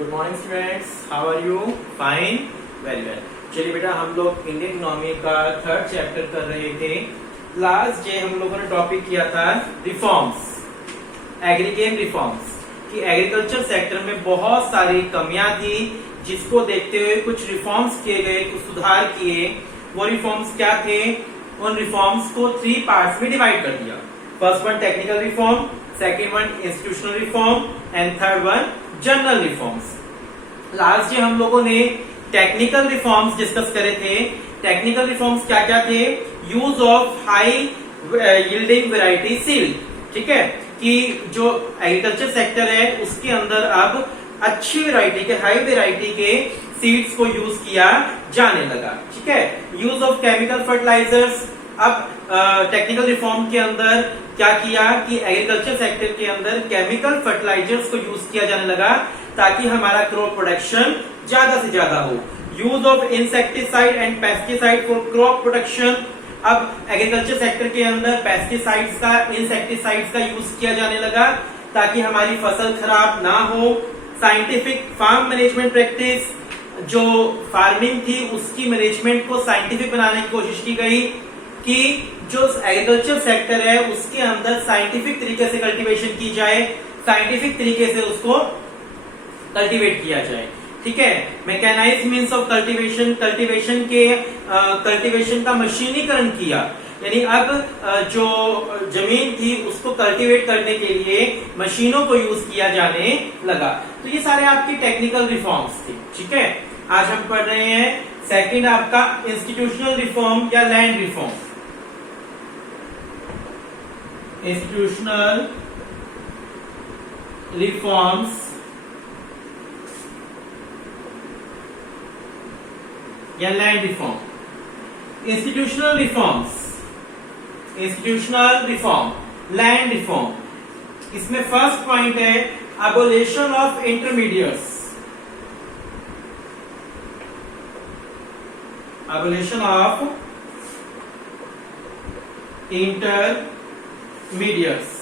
Good morning students, how are you? Fine, very well. चलिए बेटा, हम लोग इंडियन इकोनॉमी का थर्ड चैप्टर कर रहे थे। लास्ट डे हम लोगों ने टॉपिक किया था रिफॉर्म्स, एग्रीगेम रिफॉर्म्स, कि एग्रीकल्चर सेक्टर में बहुत सारी कमियां थी, जिसको देखते हुए कुछ रिफॉर्म्स किए गए, कुछ सुधार किए। वो रिफॉर्म्स क्या थे? उन रिफॉर्म्स को 3 पार्ट्स में डिवाइड कर दिया। First one technical reform, second one institutional reform and third one general reforms. Last day हम लोगों ने टेक्निकल रिफॉर्म्स डिस्कस करे थे। टेक्निकल रिफॉर्म्स क्या क्या थे? Use of high yielding variety seed, ठीक है, कि जो एग्रीकल्चर सेक्टर है उसके अंदर अब अच्छी वैरायटी के, हाई वैरायटी के सीड्स को यूज किया जाने लगा, ठीक है। यूज ऑफ केमिकल फर्टिलाइजर्स, अब टेक्निकल रिफॉर्म के अंदर क्या किया कि एग्रीकल्चर सेक्टर के अंदर केमिकल फर्टिलाइजर्स को यूज किया जाने लगा ताकि हमारा क्रॉप प्रोडक्शन ज्यादा से ज्यादा हो। Use of insecticide and pesticide for crop production, अब एग्रीकल्चर सेक्टर के अंदर पेस्टिसाइड्स का, इंसेक्टिसाइड्स का यूज किया जाने लगा ताकि हमारी फसल खराब ना हो। साइंटिफिक फार्म मैनेजमेंट प्रैक्टिस, जो फार्मिंग थी उसकी मैनेजमेंट को साइंटिफिक बनाने की कोशिश की गई कि जो एग्रीकल्चर सेक्टर है उसके अंदर साइंटिफिक तरीके से कल्टीवेशन की जाए, साइंटिफिक तरीके से उसको कल्टीवेट किया जाए, ठीक है। Mechanized means of cultivation, cultivation का मशीनीकरण किया, यानी अब जो जमीन थी उसको कल्टीवेट करने के लिए मशीनों को यूज किया जाने लगा। तो ये सारे आपकी टेक्निकल रिफॉर्म्स थे, ठीक है। आज हम पढ़ रहे हैं सेकंड आपका इंस्टीट्यूशनल रिफॉर्म या लैंड रिफॉर्म। इंस्टीट्यूशनल रिफॉर्म्स या land reform. Institutional reforms, institutional reform, land reform, इसमें फर्स्ट पॉइंट है abolition of intermediates. Abolition of intermediates,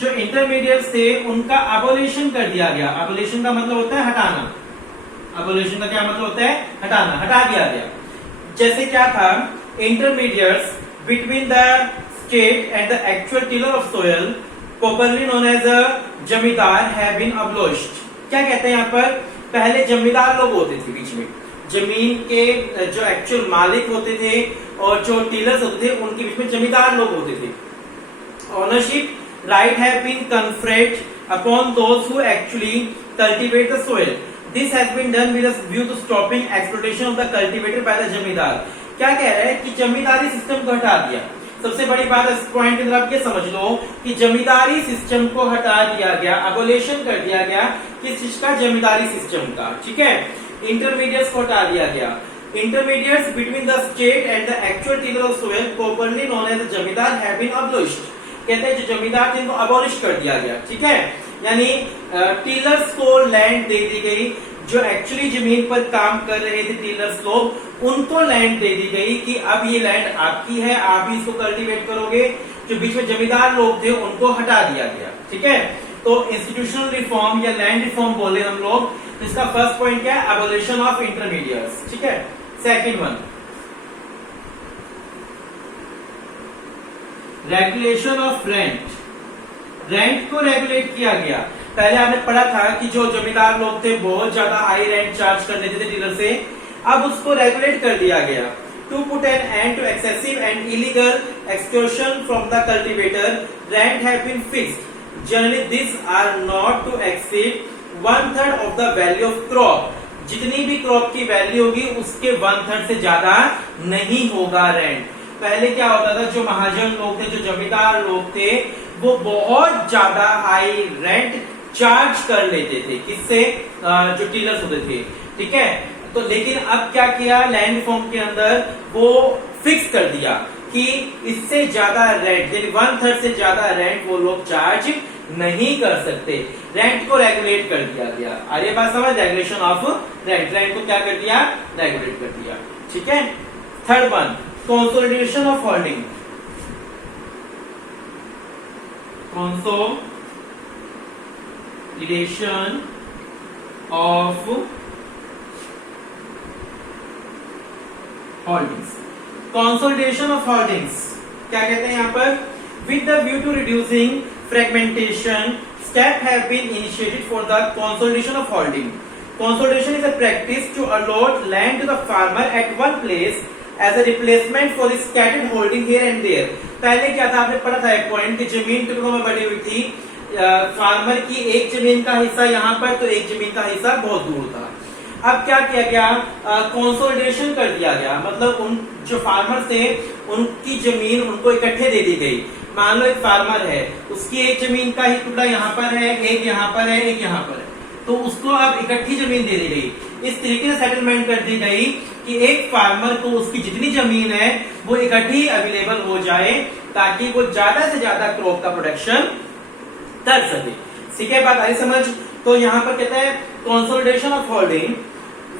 जो इंटरमीडिएट्स थे उनका अबोलिशन कर दिया गया। अबोलिशन का मतलब होता है हटाना। अबोलिशन का क्या मतलब होता है? हटाना, हटा दिया गया। जैसे क्या था? Intermediates between the state and the actual tiller of soil, popularly known as a zamindar, have been abolished. क्या कहते हैं यहाँ पर? पहले जमींदार लोग होते थे, बीच में जमीन के जो एक्चुअल मालिक होते थे और जो टीलर्स होते थे उनके बीच में जमींदार लोग होते थे। Ownership right have been conferred upon those who actually cultivate the soil. This has been done with a view to stopping exploitation of the cultivated by the zamindar. क्या कह रहा है कि जमींदारी सिस्टम को हटा दिया। सबसे बड़ी बात इस पॉइंट के अंदर आप ये समझ लो कि जमींदारी सिस्टम को हटा दिया गया, अबोलिशन कर दिया गया। किस चीज का? जमींदारी सिस्टम का, ठीक है। इंटरमीडिएट्स को हटा दिया गया। Intermediates between the state and the actual tiller of soil, popularly known as zamindar, have been abolished. कहते हैं जो जमींदार थे इनको अबोलिश कर दिया गया, ठीक है। यानी टीलर्स को लैंड दे दी गई, जो एक्चुअली जमीन पर काम कर रहे थे टीलर्स लोग, उनको लैंड दे दी गई कि अब ये लैंड आपकी है, आप ही इसको कल्टीवेट करोगे। जो बीच में जमींदार लोग थे उनको हटा दिया गया, ठीक है। तो इंस्टीट्यूशनल रिफॉर्म या लैंड रिफॉर्म बोले हम लोग। इसका फर्स्ट पॉइंट क्या है? एबोलिशन ऑफ इंटरमीडिएट्स, ठीक है। Second one regulation of rent. Rent को रेगुलेट किया गया। पहले आपने पढ़ा था कि जो जमींदार लोग थे बहुत ज्यादा हाई रेंट चार्ज कर लेते थे डीलर से, अब उसको रेगुलेट कर दिया गया। To put an end to excessive and illegal extortion from the cultivator, rent have been fixed. Generally this are not to exceed 1/3 of the value of crop. जितनी भी क्रॉप की वैल्यू होगी उसके 1/3 से ज्यादा नहीं होगा रेंट। पहले क्या होता था? जो महाजन लोग थे, जो जमींदार लोग थे, वो बहुत ज्यादा हाई रेंट चार्ज कर लेते थे। किससे? जो टीलर्स होते थे, ठीक है। तो लेकिन अब क्या किया लैंड रिफॉर्म के अंदर? वो फिक्स कर दिया कि इससे ज्यादा रेंट, यानी 1/3 से ज्यादा रेंट वो लोग चार्ज नहीं कर सकते। रेंट को रेगुलेट कर दिया गया। अरे बात समझ? रेगुलेशन ऑफ रेंट, रेंट को क्या कर दिया? रेगुलेट कर दिया, ठीक है। Third one consolidation of holding. Consolidation of holdings. Consolidation of holdings क्या कहते हैं यहाँ पर? With the view to reducing fragmentation, steps have been initiated for the consolidation of holding. Consolidation is a practice to allot land to the farmer at one place as a replacement for the scattered holding here and there. पहले क्या था, आपने पढ़ा था एक point कि जमीन टुकड़ों में बटी हुई थी, फार्मर की एक जमीन का हिस्सा यहाँ पर तो एक जमीन का हिस्सा बहुत दूर था। अब क्या किया गया? कंसोलिडेशन कर दिया गया, मतलब उन जो फार्मर थे उनकी जमीन उनको इकट्ठे दे दी गई। मान लो एक फार्मर है, उसकी एक जमीन का ही टुकड़ा यहाँ पर है, एक यहाँ पर है, एक यहाँ पर है, तो उसको अब इकट्ठी जमीन दे दी गई। इस तरीके से सेटलमेंट कर दी गई कि एक फार्मर को उसकी जितनी जमीन है वो इकट्ठी अवेलेबल हो जाए ताकि वो ज्यादा से ज्यादा क्रॉप का प्रोडक्शन कर सके। ठीक है, बात आई समझ? तो यहाँ पर कहता है consolidation of holding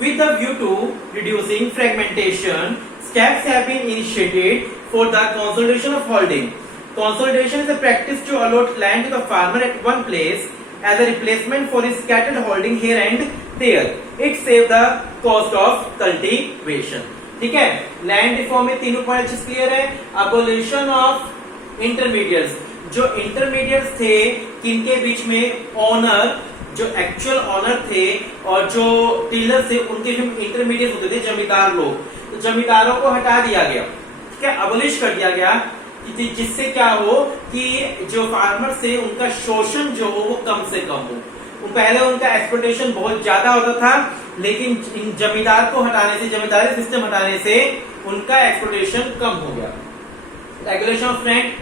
with the view to reducing fragmentation, steps have been initiated for the consolidation of holding. Consolidation is a practice to allot land to the farmer at one place as a replacement for his scattered holding here and there. It saves the cost of cultivation. ठीक है, land reform में तीनों point अच्छे से clear है। Abolition of intermediates, जो intermediates थे किनके बीच में? ऑनर, जो एक्चुअल ऑनर थे और जो टीलर थे उनके जो इंटरमीडिएट होते थे जमींदार लोग, तो जमींदारों को हटा दिया गया, ठीक है, अबोलिश कर दिया गया, जिससे क्या हो कि जो फार्मर थे उनका शोषण जो हो वो कम से कम हो। पहले उनका एक्सप्लॉयटेशन बहुत ज्यादा होता था, लेकिन जमींदार को हटाने से, जमींदारी सिस्टम हटाने से उनका एक्सप्लॉयटेशन कम हो गया। रेगुलेशन ऑफ रेंट,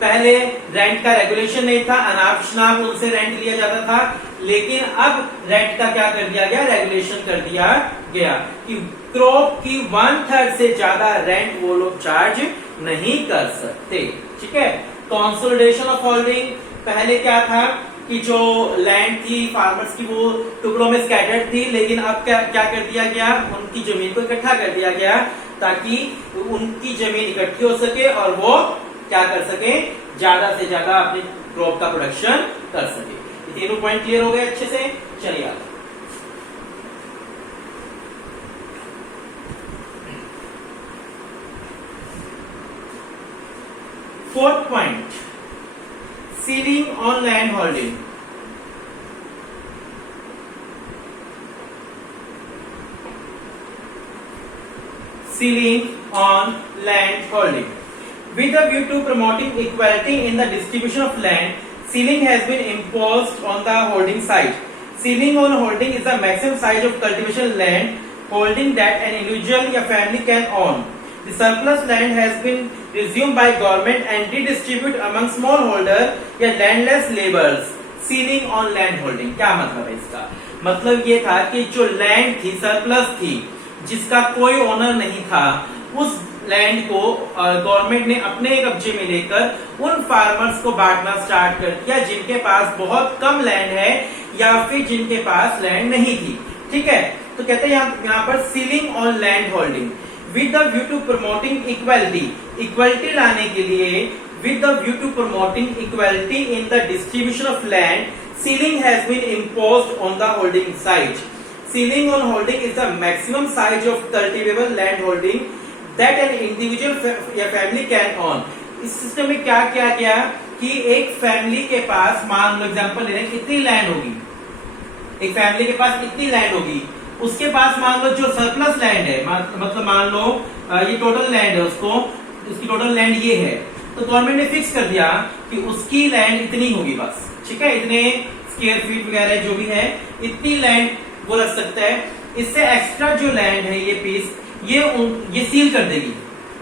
पहले रेंट का रेगुलेशन नहीं था, अनाप शनाप उनसे रेंट लिया जाता था, लेकिन अब रेंट का क्या कर दिया गया? रेगुलेशन कर दिया गया कि क्रॉप की 1/3 से ज्यादा रेंट वो लोग चार्ज नहीं कर सकते। ठीक है, कंसोलिडेशन ऑफ होल्डिंग, पहले क्या था कि जो लैंड थी फार्मर्स की वो टुकड़ों में स्कैटर्ड थी, लेकिन अब क्या कर दिया गया? उनकी जमीन को इकट्ठा कर दिया गया ताकि उनकी जमीन इकट्ठी हो सके और वो क्या कर सके? ज्यादा से ज्यादा अपने क्रॉप का प्रोडक्शन कर सके। ये तीनों पॉइंट क्लियर हो गए अच्छे से? चलिए आगे। Fourth point, ceiling on land holding. Ceiling on land holding. With a view to promoting equality in the distribution of land, ceiling has been imposed on the holding site. Ceiling on holding is the maximum size of cultivation land holding that an individual or family can own. The surplus land has been resumed by government and redistributed among smallholder या landless laborers. Ceiling on land holding क्या मतलब है इसका? मतलब ये था कि जो लैंड थी, सरप्लस थी, जिसका कोई ओनर नहीं था, उस लैंड को गवर्नमेंट ने अपने कब्जे में लेकर उन फार्मर्स को बांटना स्टार्ट कर दिया जिनके पास बहुत कम लैंड है या फिर जिनके पास लैंड नहीं थी। ठीक है, तो कहते हैं यहाँ पर ceiling on land holding with the view to promoting equality, equality लाने के लिए, with the view to promoting equality in the distribution of land, ceiling has been imposed on the holding size. Ceiling on holding is the maximum size of cultivable land holding that an individual या family can own. इस system में क्या किया गया कि एक family के पास, मान लो एग्जांपल ले रहे हैं, कितनी लैंड होगी, एक फैमिली के पास कितनी लैंड होगी, उसके पास मान लो जो सरप्लस लैंड है, मतलब मान लो ये टोटल लैंड है, उसकी टोटल लैंड ये है, तो गवर्नमेंट ने फिक्स कर दिया कि उसकी लैंड इतनी होगी बस। ठीक है, इतने स्क्वायर फीट वगैरह जो भी है, इतनी लैंड वो लग सकता है। इससे एक्स्ट्रा जो लैंड है ये पीस ये सील कर देगी।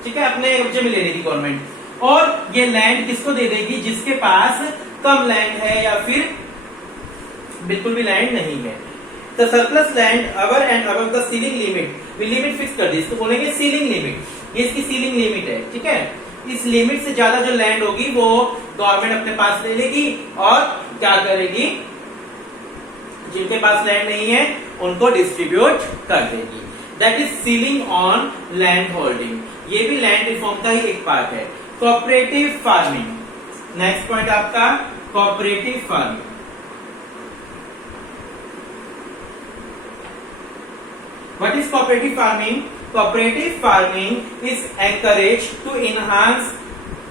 ठीक है, अपने कब्जे में ले लेगी गवर्नमेंट, और ये लैंड किसको दे देगी? जिसके पास कम लैंड है या फिर बिल्कुल भी लैंड नहीं है। The surplus land our and above the ceiling limit, limit fix कर दी, इसको बोलेंगे सीलिंग लिमिट। ये इसकी सीलिंग लिमिट है। ठीक है, इस लिमिट से ज्यादा जो लैंड होगी वो गवर्नमेंट अपने पास ले लेगी और क्या करेगी? जिनके पास लैंड नहीं है उनको डिस्ट्रीब्यूट कर देगी। That is ceiling on land holding. ये भी लैंड रिफॉर्म का ही एक पार्ट है। कोऑपरेटिव फार्मिंग, नेक्स्ट पॉइंट आपका cooperative farming. What is cooperative farming? Cooperative farming is encouraged to enhance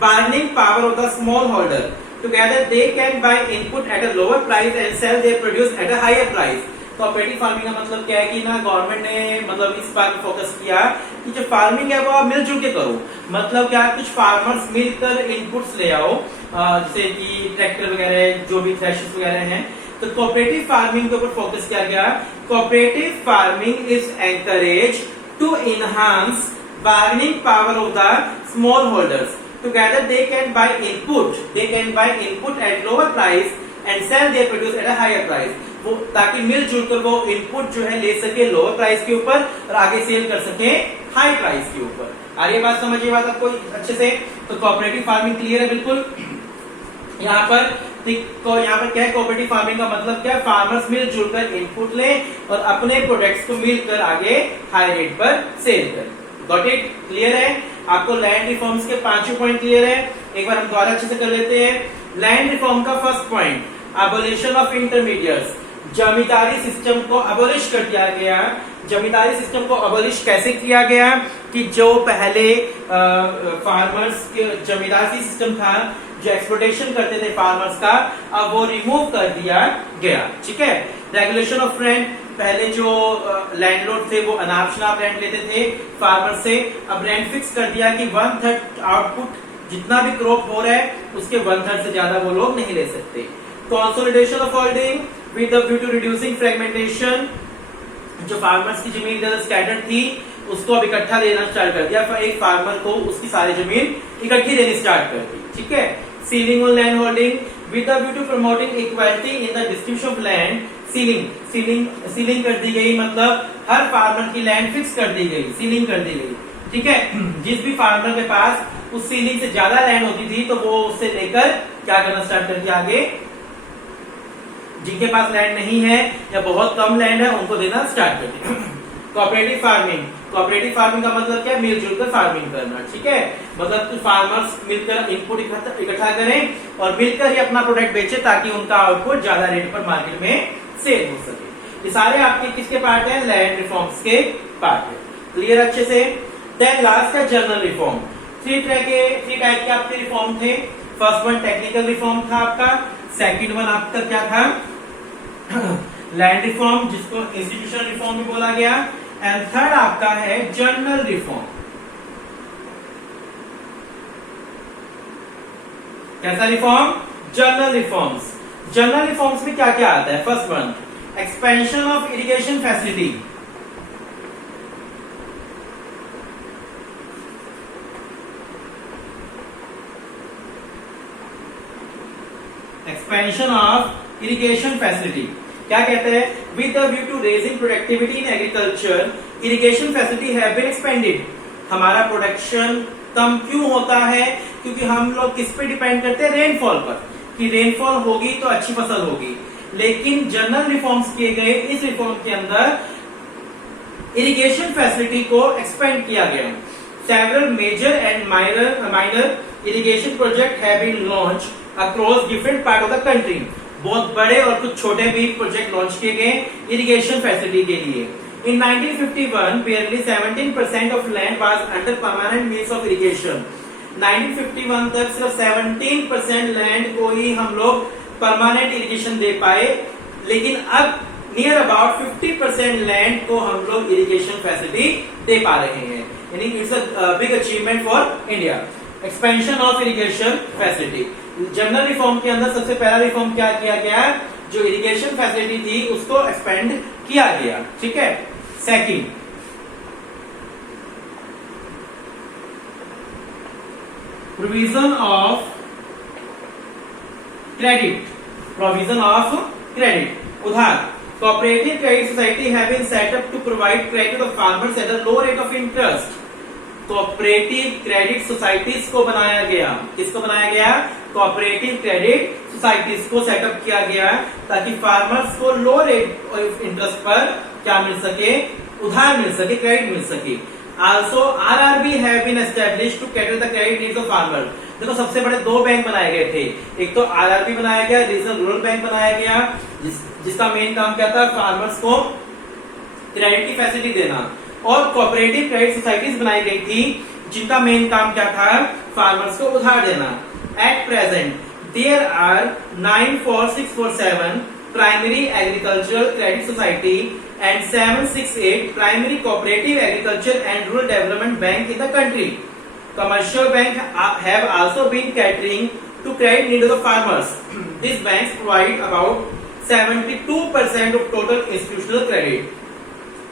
bargaining power of the smallholder. Together they can buy input at a lower price and sell their produce at a higher price. Cooperative farming का मतलब क्या है कि ना government ने मतलब इस बात पर फोकस किया कि जो फार्मिंग है वो आप मिलजुल के करो। मतलब क्या, कुछ फार्मर्स मिलकर इनपुट्स ले आओ, जैसे कि ट्रैक्टर वगैरह, जो भी थ्रेशर्स वगैरह हैं। तो कोऑपरेटिव फार्मिंग के ऊपर फोकस किया गया। Cooperative farming is encourage to enhance bargaining power of the small holders. Together they can buy input at lower price and sell their produce at a higher price. वो ताकि मिलजुल कर वो input जो है ले सके लोअर प्राइस के ऊपर और आगे सेल कर सके हाई प्राइस के ऊपर। आ रही बात समझिए बात आपको अच्छे से? तो कोऑपरेटिव फार्मिंग क्लियर है बिल्कुल। यहाँ पर क्या है, कोऑपरेटिव फार्मिंग का मतलब क्या है, फार्मर्स मिलजुल कर इनपुट ले और अपने प्रोडक्ट्स को मिलकर आगे हाई रेट पर सेल कर। Got it? क्लियर है? आपको लैंड रिफॉर्म्स के 5 पॉइंट क्लियर है। एक बार हम दोबारा अच्छे से कर लेते हैं। लैंड रिफॉर्म का first point, abolition of intermediates. Zamindari system को अबोलिश कर दिया गया। जमींदारी सिस्टम को अबोलिश कैसे किया गया कि जो पहले फार्मर्स के जमींदारी सिस्टम था, जो एक्सप्लोटेशन करते थे फार्मर्स का, अब वो रिमूव कर दिया गया। ठीक है। रेगुलेशन ऑफ रेंट, पहले जो लैंडलॉर्ड थे वो अनाप शनाप रेंट लेते थे फार्मर से, अब रेंट फिक्स कर दिया कि 1/3 आउटपुट जितना भी क्रॉप हो रहा है उसके 1/3 से ज्यादा वो लोग नहीं ले सकते। Consolidation of holding with the view to reducing fragmentation, जो फार्मर्स की जमीन ज्यादा स्कैटर्ड थी उसको अब इकट्ठा देना स्टार्ट कर दिया। एक फार्मर को उसकी सारी जमीन इकट्ठी देनी स्टार्ट कर दी। ठीक है। Ceiling on land holding with the view to promoting equality in the distribution of land. Ceiling कर दी गई, मतलब हर फार्मर की लैंड फिक्स कर दी गई, सीलिंग कर दी गई। ठीक है। जिस भी फार्मर के पास उस सीलिंग से ज्यादा लैंड होती थी तो वो उससे लेकर क्या करना स्टार्ट कर दिया आगे, जिनके पास लैंड नहीं है या बहुत कम लैंड है उनको देना स्टार्ट कर दिया। कोऑपरेटिव फार्मिंग का मतलब क्या है, मिलजुल कर फार्मिंग करना। ठीक है। मतलब तो फार्मर्स मिलकर इनपुट इकट्ठा करें और मिलकर ही अपना प्रोडक्ट बेचे ताकि उनका आउटपुट ज्यादा रेट पर मार्केट में सेल हो सके। ये सारे आपके किसके पार्ट हैं? लैंड रिफॉर्म्स के पार्ट है। क्लियर अच्छे से? देन लास्ट है जनरल रिफॉर्म। 3 टाइप के आपके रिफॉर्म थे। फर्स्ट वन टेक्निकल रिफॉर्म था आपका, सेकंड वन आपका क्या था, लैंड रिफॉर्म जिसको इंस्टीट्यूशनल रिफॉर्म भी बोला गया, एंड थर्ड आपका है जनरल रिफॉर्म। कैसा reform? General reforms. General reforms में क्या क्या आता है? First one expansion of irrigation facility. Expansion of irrigation facility क्या कहते हैं? With the view to raising productivity in agriculture, irrigation facility have been expanded. हमारा प्रोडक्शन कम क्यों होता है? क्योंकि हम लोग किस पे डिपेंड करते हैं? रेनफॉल पर, कि रेनफॉल होगी तो अच्छी फसल होगी। लेकिन जनरल रिफॉर्म्स किए गए, इस रिफॉर्म के अंदर इरिगेशन फैसिलिटी को एक्सपेंड किया गया। Several major and minor irrigation project have been launch across different part of the country. बहुत बड़े और कुछ छोटे भी प्रोजेक्ट लॉन्च किए गए इरिगेशन फैसिलिटी के लिए। In 1951, barely 17% of land was under permanent means of irrigation. 1951 तक सिर्फ 17% लैंड को ही हम लोग परमानेंट इरिगेशन दे पाए, लेकिन अब नियर अबाउट 50% लैंड को हम लोग इरिगेशन फैसिलिटी दे पा रहे हैं। यानी it's a big achievement for India. Expansion of irrigation facility. General reform के अंदर सबसे पहला रिफॉर्म क्या किया गया? जो इरिगेशन फैसिलिटी थी उसको एक्सपेंड किया गया। ठीक है। सेकंड, प्रोविजन ऑफ क्रेडिट, उधार। Cooperative credit society have been set up to provide credit of farmers at a low rate of interest. Cooperative credit societies को बनाया गया। किसको बनाया गया? कोऑपरेटिव क्रेडिट सोसाइटीज को सेटअप किया गया ताकि फार्मर्स को लो रेट ऑफ इंटरेस्ट पर क्या मिल सके? उधार मिल सके, क्रेडिट मिल सके। Also RRB have been established to cater the credit needs of farmer. देखो सबसे बड़े 2 बैंक बनाए गए थे, एक तो आरआरबी बनाया गया, रीजनल रूरल बैंक बनाया गया, जिसका मेन काम क्या था? फार्मर्स को क्रेडिट की फैसिलिटी देना, और कोऑपरेटिव क्रेडिट सोसाइटीज बनाई गई थी जिनका मेन काम क्या था, फार्मर्स को उधार देना। At present there are 94647 primary agricultural credit society and 768 primary cooperative agriculture and rural development bank in the country. Commercial banks have also been catering to credit needs of the farmers. These banks provide about 72% of total institutional credit.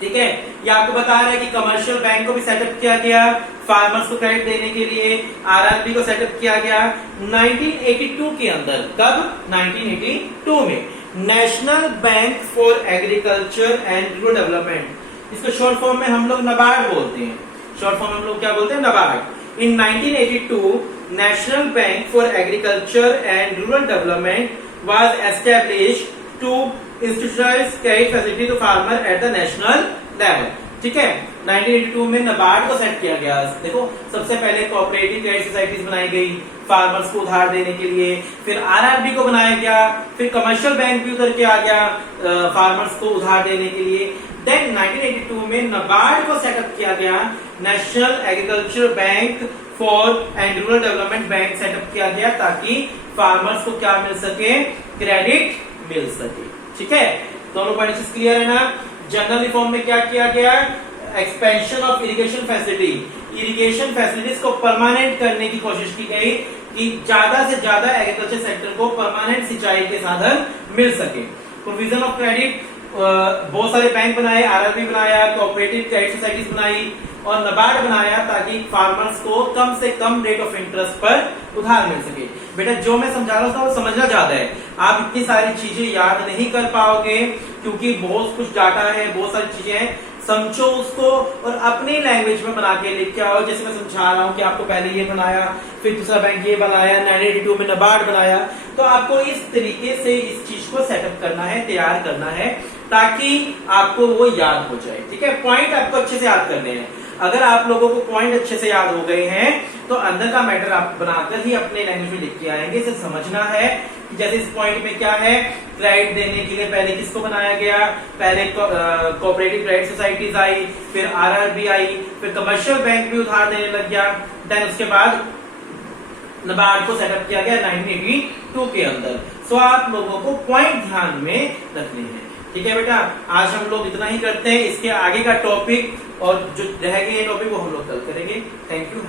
ठीक है, ये आपको बता रहा है कि commercial bank को भी सेटअप किया गया फार्मर्स को क्रेडिट देने के लिए, आरआरबी को सेटअप किया गया 1982 के अंदर। कब? 1982 में। National bank for agriculture and rural development, इसको शॉर्ट फॉर्म में हम लोग नबार्ड बोलते हैं। शॉर्ट फॉर्म में हम लोग क्या बोलते हैं? NABARD. In 1982, National Bank for Agriculture and Rural Development was established to institutionalize credit facility to farmer at the national level. ठीक है, 1982 में नबार्ड को सेट किया गया। देखो, सबसे पहले कोऑपरेटिव क्रेडिट सोसाइटीज बनाई गई फार्मर्स को उधार देने के लिए, फिर आरआरबी को बनाया गया, फिर कमर्शियल बैंक भी उधर के आ गया फार्मर्स को उधार देने के लिए। देन 1982 में नबार्ड को सेटअप किया गया, national agriculture bank for and rural development bank setup किया गया ताकि फार्मर्स को क्या मिल सके? क्रेडिट मिल सके। ठीक है, दोनों पॉइंट्स क्लियर है ना? जनरल रिफॉर्म में क्या किया गया? Expansion of irrigation facility, irrigation facilities को परमानेंट करने की कोशिश की गई कि ज्यादा से ज्यादा एग्रीकल्चर सेक्टर को परमानेंट सिंचाई के साधन मिल सके। प्रोविजन ऑफ क्रेडिट, बहुत सारे बैंक बनाए, आरआरबी बनाया, कोऑपरेटिव क्रेडिट सोसाइटीज बनाई और नबार्ड बनाया ताकि फार्मर्स को कम से कम रेट ऑफ इंटरेस्ट पर उधार मिल सके। बेटा जो मैं समझा रहा हूँ वो समझना ज्यादा है, आप इतनी सारी चीजें याद नहीं कर पाओगे क्योंकि बहुत कुछ डाटा है, बहुत सारी चीजें हैं। समझो उसको और अपनी लैंग्वेज में बना के लिख के आओ। जैसे मैं समझा रहा हूँ कि आपको पहले ये बनाया, फिर दूसरा बैंक ये बनाया, 1982 में नबार्ड बनाया, तो आपको इस तरीके से इस चीज को सेटअप करना है, तैयार करना है ताकि आपको वो याद हो जाए। ठीक है, पॉइंट आपको अच्छे से याद करने हैं। अगर आप लोगों को पॉइंट अच्छे से याद हो गए हैं तो अंदर का मैटर आप बनाकर ही अपने लैंग्वेज में लिख के आएंगे। इसे समझना है कि जैसे इस पॉइंट में क्या है, क्रेडिट देने के लिए पहले किसको बनाया गया? पहले कोऑपरेटिव क्रेडिट सोसाइटीज आई, फिर आरआरबी आई, फिर कमर्शियल बैंक भी उधार देने लग गया। देन उसके बाद नबार्ड को सेटअप किया गया 1982 के अंदर। सो आप लोगों को पॉइंट ध्यान में रखने हैं। ठीक है बेटा, आज हम लोग इतना ही करते हैं। इसके आगे का टॉपिक और जो रह गए टॉपिक वो हम लोग कल करेंगे। Thank you.